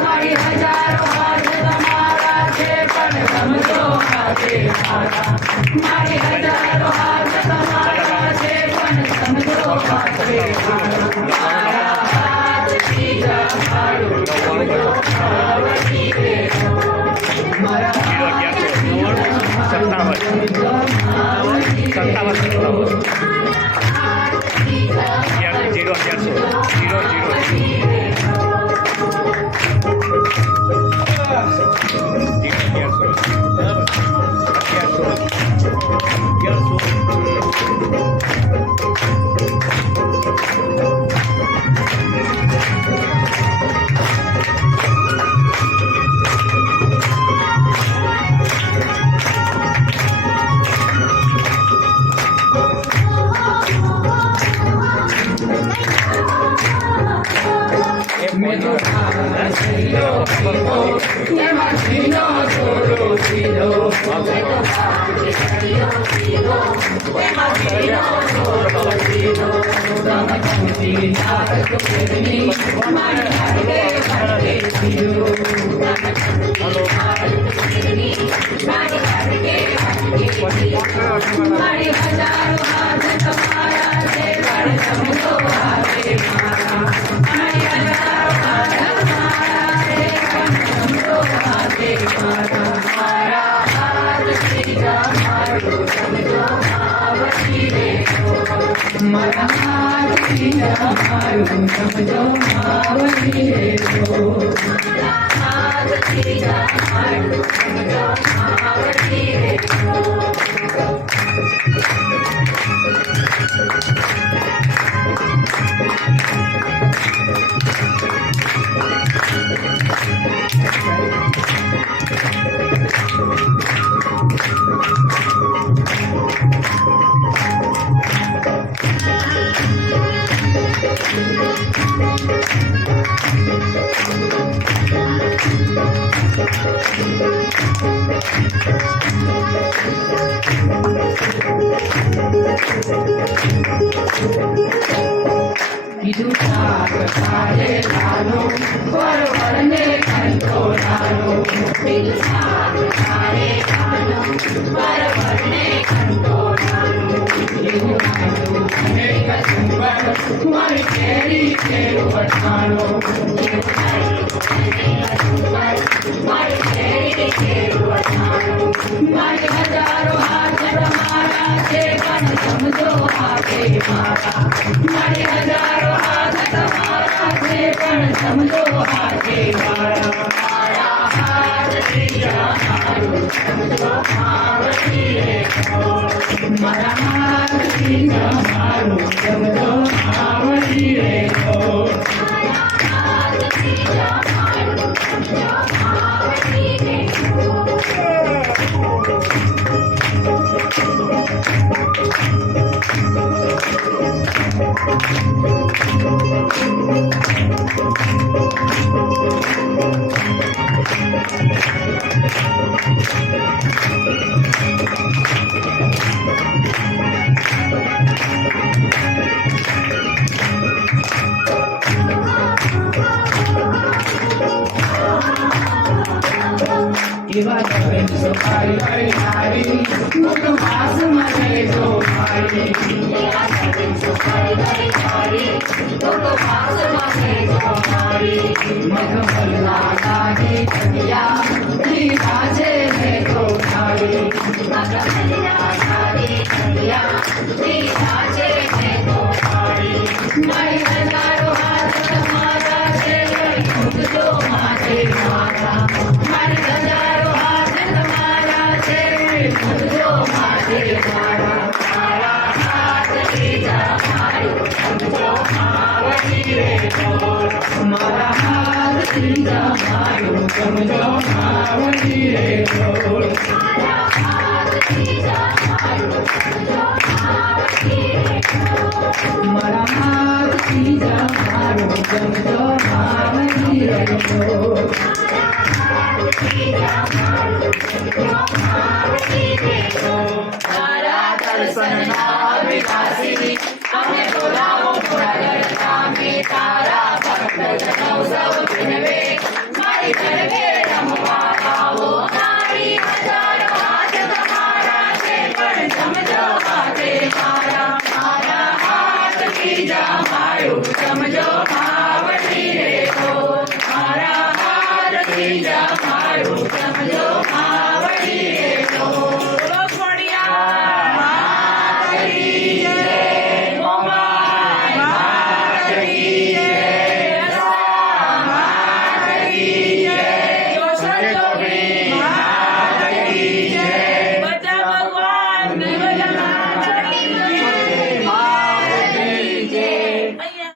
મારી હજારો હાથ તમારા છે પણ સમજો હાથે મારા મારી હજારો હાથ તમારા છે પણ સમજો હાથે મારા હાથથી જમાડું સમજો આવતી રે મારા હાથથી મારી હજારો હાથ તમારા છે પણ સમજો હાથે મારા મારી હજારો હાથ તમારા છે પણ સમજો હાથે મારા મારા હાથથી જમાડું સમજો આવતી રે મારા હાથથી જમાડું સમજો આવતી રે મારા હાથથી જમાડું સમજો આવતી રે કીધું સાગ તારે લાલો પરવળને કંઠો લાલો કીધું સાગ તારે લાલો પરવળને કંઠો લાલો એવું લાલો અને કચુંબર મારી કેરી કેરો વટાલો મારી કેરી કેરો વટાલો મારી હજારો હાથ તમારા છે પણ સમજો હાથે મારા મારી હજારો હાથ તમારા છે પણ સમજો હાથે મારા મારા હાથથી જમાડું સમજો આવતી રે મારા હાથથી જમાડું સમજો આવતી રે મારા હાથથી જમાડું સમજો આવતી રે એવા જમીન સોપારી હરિયાળી મોટું પાસ મને જો મારી એવા જમીન સોપારી હરિયાળી મોટું પાસ મને જો મારી મગમલના કાઢી કન્યા લીધા છે ને તો થાળી મગમલના કાઢી કન્યા લીધા છે ને તો થાળી મારી હજારો હાથ તમારા છે મૂકજો માટે મારા મારી હજારો હાથ તમારા છે મૂકજો માટે મારા મારા હાથથી જમાડું સમજો આવતી રે મારા હાથથી જમાડું સમજો આવતી રે મારા હાથથી જમાડું સમજો આવતી જમજમાવી રહ્યો. તારા દર્શનના વિલાસી અમે બોલાવો પ્રગટ નામે તારા ભક્ત જન